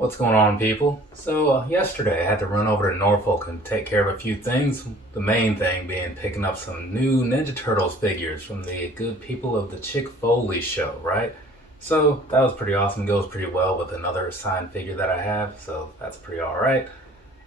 What's going on, people? So yesterday I had to run over to Norfolk and take care of a few things. The main thing being picking up some new Ninja Turtles figures from the good people of the Chick Foley show, right? So that was pretty awesome. Goes pretty well with another signed figure that I have, so that's pretty alright.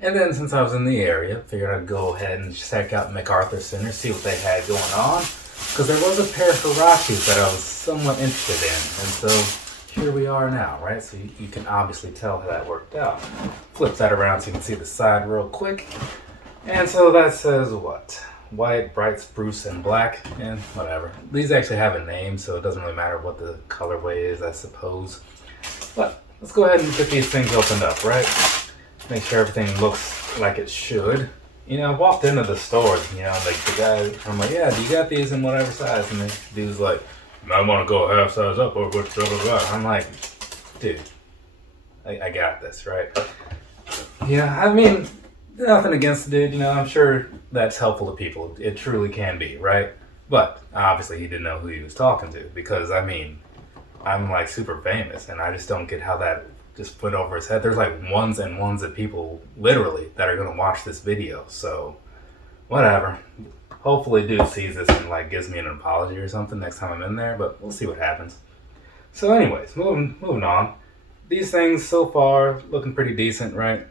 And then since I was in the area, figured I'd go ahead and check out MacArthur Center, see what they had going on. Because there was a pair of Huaraches that I was somewhat interested in, and so here we are now, right? So you can obviously tell how that worked out. Flip that around so you can see the side real quick. And so that says what? White, bright spruce, and black, and whatever. These actually have a name, so it doesn't really matter what the colorway is, I suppose. But let's go ahead and get these things opened up, right? Make sure everything looks like it should. You know, I walked into the store, like the guy, I'm like, yeah, do you got these in whatever size? And the dude's like, I want to go half size up or blah, blah, blah. I'm like, dude, I got this, right? Yeah, I mean, nothing against the dude, I'm sure that's helpful to people. It truly can be, right? But obviously he didn't know who he was talking to because, I'm like super famous and I just don't get how that just went over his head. There's like ones and ones of people literally that are going to watch this video, so whatever. Hopefully dude sees this and like gives me an apology or something next time I'm in there, but we'll see what happens. So anyways, moving on. These things so far looking pretty decent, right?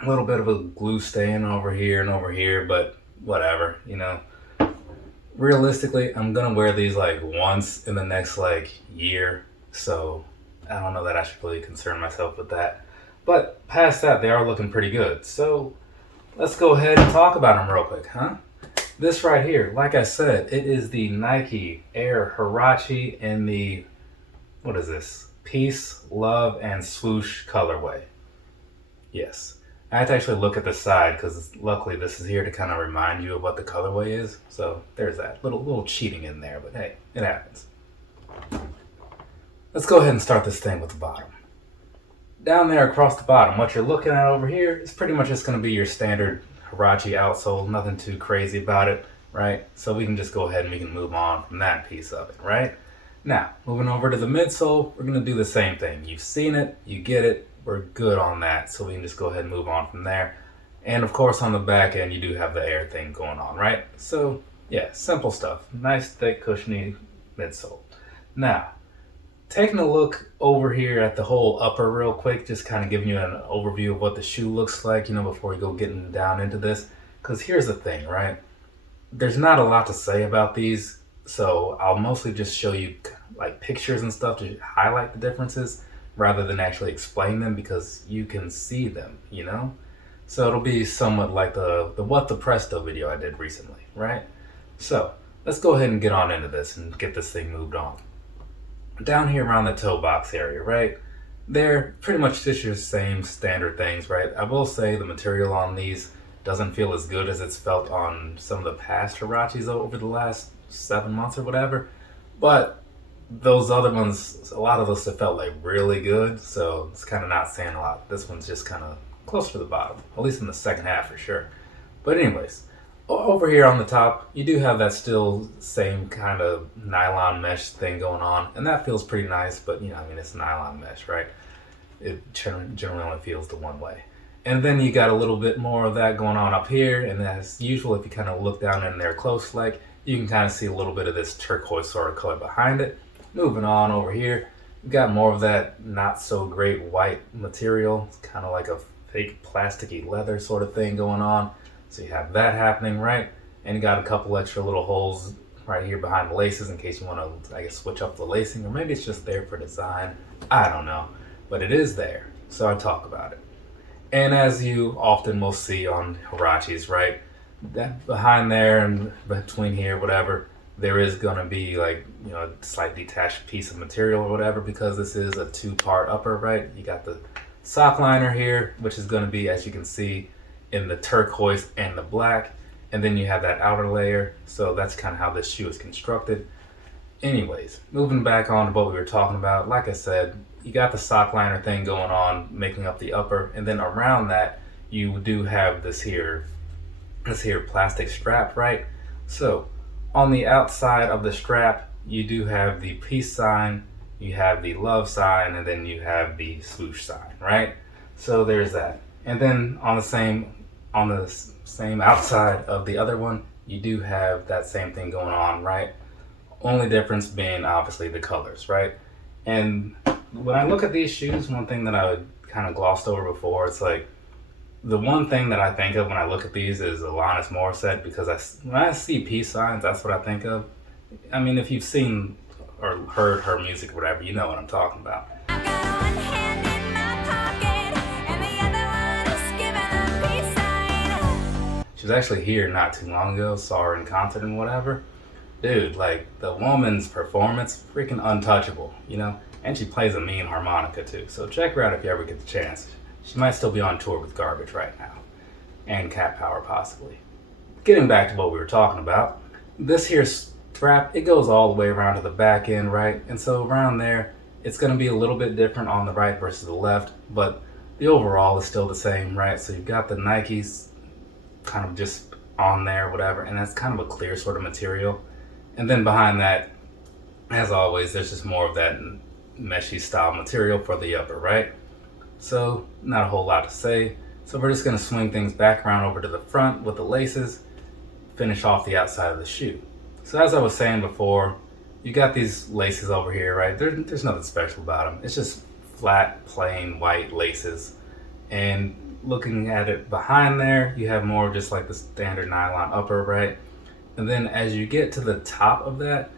A little bit of a glue stain over here, but whatever, Realistically, I'm gonna wear these like once in the next like year, so I don't know that I should really concern myself with that. But past that, they are looking pretty good. So let's go ahead and talk about them real quick, huh? This right here, like I said, it is the Nike Air Huarache in the, what is this? Peace, Love, and Swoosh colorway. Yes. I have to actually look at the side because luckily this is here to kind of remind you of what the colorway is. So there's that. Little cheating in there, but hey, it happens. Let's go ahead and start this thing with the bottom. Down there across the bottom, what you're looking at over here is pretty much just going to be your standard Huarache outsole, nothing too crazy about it, right? So we can just go ahead and we can move on from that piece of it, right? Now, moving over to the midsole, we're going to do the same thing. You've seen it, you get it, we're good on that, so we can just go ahead and move on from there. And of course on the back end, you do have the air thing going on, right? So yeah, simple stuff. Nice, thick, cushiony midsole. Now, taking a look over here at the whole upper real quick, just kind of giving you an overview of what the shoe looks like, before we go getting down into this. Because here's the thing, right? There's not a lot to say about these, so I'll mostly just show you like pictures and stuff to highlight the differences rather than actually explain them because you can see them, So it'll be somewhat like the What the Presto video I did recently, right? So let's go ahead and get on into this and get this thing moved on. Down here around the toe box area, right? They're pretty much just your same standard things, right? I will say the material on these doesn't feel as good as it's felt on some of the past Huaraches over the last 7 months or whatever. But those other ones, a lot of those have felt like really good, so it's kind of not saying a lot. This one's just kind of close to the bottom, at least in the second half for sure. But anyways, over here on the top, you do have that still same kind of nylon mesh thing going on, and that feels pretty nice, but it's nylon mesh, right? It generally only feels the one way. And then you got a little bit more of that going on up here, and as usual, if you kind of look down in there close, like, you can kind of see a little bit of this turquoise sort of color behind it. Moving on over here, you got more of that not so great white material. It's kind of like a fake plasticky leather sort of thing going on. So you have that happening, right? And you got a couple extra little holes right here behind the laces in case you want to, switch up the lacing, or maybe it's just there for design. I don't know, but it is there, so I talk about it. And as you often will see on Huaraches, right? That behind there and between here, whatever, there is gonna be like, a slight detached piece of material or whatever because this is a two-part upper, right? You got the sock liner here, which is gonna be, as you can see, in the turquoise and the black, and then you have that outer layer, so that's kind of how this shoe is constructed. Anyways, moving back on to what we were talking about, like I said, you got the sock liner thing going on, making up the upper, and then around that, you do have this here plastic strap, right? So, on the outside of the strap, you do have the peace sign you have the love sign, and then you have the swoosh sign, right? So there's that. And then on the same outside of the other one, you do have that same thing going on, right? Only difference being obviously the colors, right? And when I look at these shoes, one thing that I kind of glossed over before, it's like the one thing that I think of when I look at these is Alanis Morissette, because when I see peace signs, that's what I think of. I mean, if you've seen or heard her music or whatever, you know what I'm talking about. I've got one hand in my pocket and the other one is giving a peace sign. She was actually here not too long ago, saw her in concert and whatever. Dude, like, the woman's performance, freaking untouchable, you know? And she plays a mean harmonica too, so check her out if you ever get the chance. She might still be on tour with Garbage right now. And Cat Power, possibly. Getting back to what we were talking about, this here strap, it goes all the way around to the back end, right? And so around there, it's going to be a little bit different on the right versus the left, but the overall is still the same, right? So you've got the Nikes kind of just on there, whatever, and that's kind of a clear sort of material. And then behind that, as always, there's just more of that meshy style material for the upper, right? So not a whole lot to say. So we're just going to swing things back around over to the front with the laces, finish off the outside of the shoe. So as I was saying before, you got these laces over here, right? There's nothing special about them. It's just flat, plain white laces. And looking at it behind there, you have more just like the standard nylon upper, right? And then as you get to the top of that,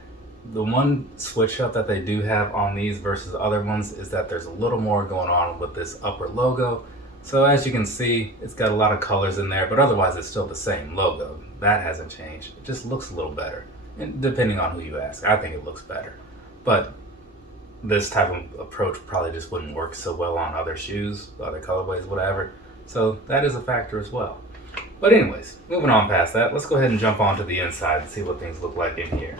the one switch up that they do have on these versus other ones is that there's a little more going on with this upper logo. So as you can see, it's got a lot of colors in there, but otherwise it's still the same logo. That hasn't changed. It just looks a little better. And depending on who you ask, I think it looks better. But this type of approach probably just wouldn't work so well on other shoes, other colorways, whatever. So that is a factor as well. But anyways, moving on past that, let's go ahead and jump onto the inside and see what things look like in here.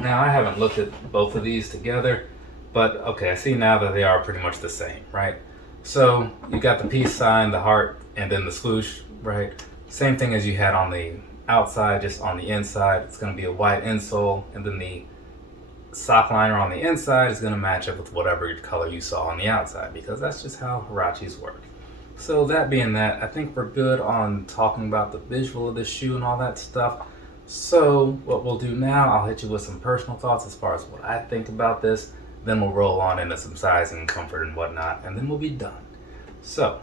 Now, I haven't looked at both of these together, but okay, I see now that they are pretty much the same, right? So you got the peace sign, the heart, and then the swoosh, right? Same thing as you had on the outside, just on the inside. It's going to be a white insole, and then the sock liner on the inside is going to match up with whatever color you saw on the outside, because that's just how Huaraches work. So that being that, I think we're good on talking about the visual of this shoe and all that stuff. So what we'll do now, I'll hit you with some personal thoughts as far as what I think about this. Then we'll roll on into some sizing, comfort, and whatnot, and then we'll be done. So,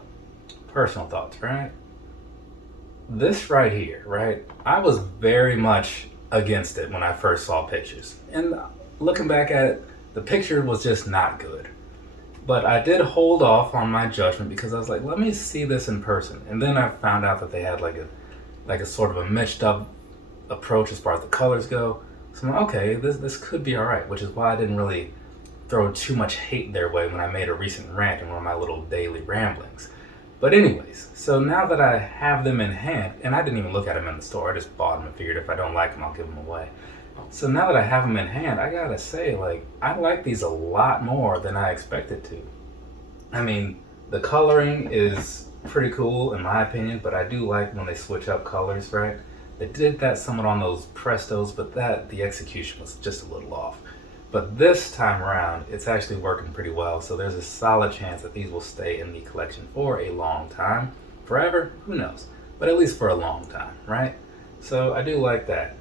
personal thoughts, right? This right here, right? I was very much against it when I first saw pictures. And looking back at it, the picture was just not good. But I did hold off on my judgment because I was like, let me see this in person. And then I found out that they had like a sort of a mixed up approach as far as the colors go. So I'm like, okay, this could be all right, which is why I didn't really throw too much hate their way when I made a recent rant in one of my little daily ramblings. But anyways, so now that I have them in hand, and I didn't even look at them in the store, I just bought them and figured if I don't like them, I'll give them away. So now that I have them in hand, I gotta say, like, I like these a lot more than I expected to. I mean, the coloring is pretty cool in my opinion, but I do like when they switch up colors, right? They did that somewhat on those Prestos, but the execution was just a little off. But this time around, it's actually working pretty well, so there's a solid chance that these will stay in the collection for a long time. Forever? Who knows? But at least for a long time, right? So I do like that.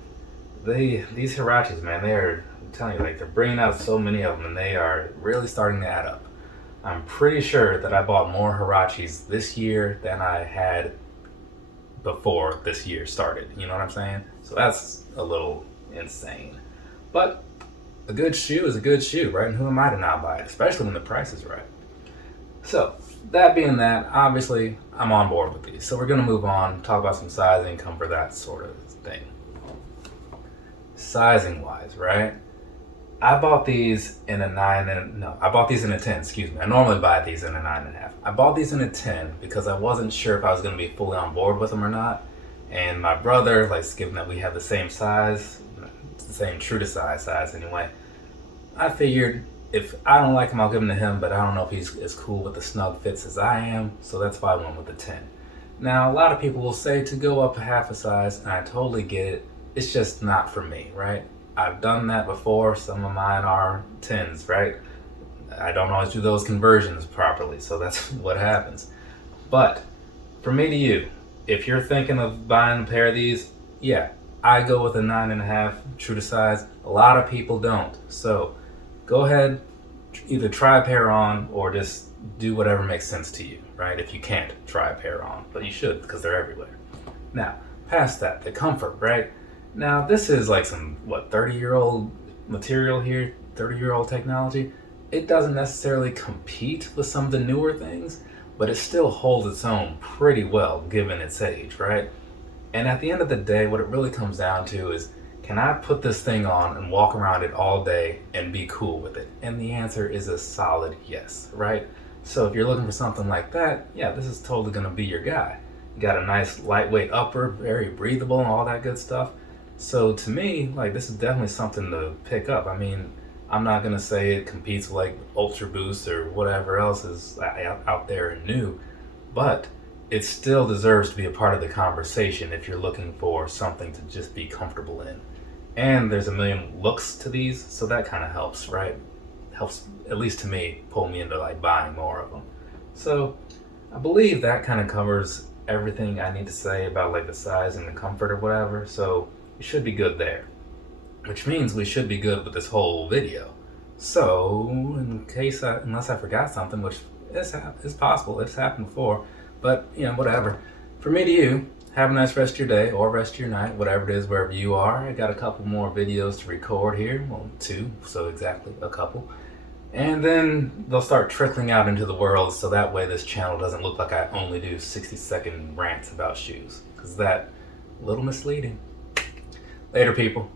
These Huaraches, man, I'm telling you, like, they're bringing out so many of them, and they are really starting to add up. I'm pretty sure that I bought more Huaraches this year than I had before this year started. You know what I'm saying? So that's a little insane. But a good shoe is a good shoe, right? And who am I to not buy it, especially when the price is right? So, that being that, obviously, I'm on board with these. So we're going to move on, talk about some sizing, comfort, that sort of thing. Sizing-wise, right? I bought these in a 10, excuse me. I normally buy these in a 9.5. I bought these in a 10 because I wasn't sure if I was going to be fully on board with them or not. And my brother, like, given that we have the same size, the same true to size anyway, I figured if I don't like him, I'll give him to him, but I don't know if he's as cool with the snug fits as I am, so that's why I went with the 10. Now, a lot of people will say to go up half a size, and I totally get it. It's just not for me, right? I've done that before. Some of mine are 10s, right? I don't always do those conversions properly, so that's what happens. But from me to you, if you're thinking of buying a pair of these, yeah, I go with a 9.5 true to size. A lot of people don't. So go ahead, either try a pair on or just do whatever makes sense to you, right? If you can't, try a pair on, but you should because they're everywhere. Now, past that, the comfort, right? Now, this is like some, 30-year-old material here, 30-year-old technology. It doesn't necessarily compete with some of the newer things, but it still holds its own pretty well given its age, right? And at the end of the day, what it really comes down to is, can I put this thing on and walk around it all day and be cool with it? And the answer is a solid yes, right? So if you're looking for something like that, yeah, this is totally gonna be your guy. You got a nice lightweight upper, very breathable and all that good stuff. So to me, like, this is definitely something to pick up. I mean, I'm not gonna say it competes with like Ultra Boost or whatever else is out there and new, but it still deserves to be a part of the conversation if you're looking for something to just be comfortable in. And there's a million looks to these, so that kind of helps, right? Helps, at least to me, pull me into like buying more of them. So I believe that kind of covers everything I need to say about like the size and the comfort or whatever. So we should be good there, which means we should be good with this whole video. So in case unless I forgot something, which is possible, it's happened before, but whatever. From me to you, have a nice rest of your day or rest of your night, whatever it is, wherever you are. I got a couple more videos to record here, well, 2, so exactly a couple. And then they'll start trickling out into the world, so that way this channel doesn't look like I only do 60-second rants about shoes, because that's a little misleading. Later, people.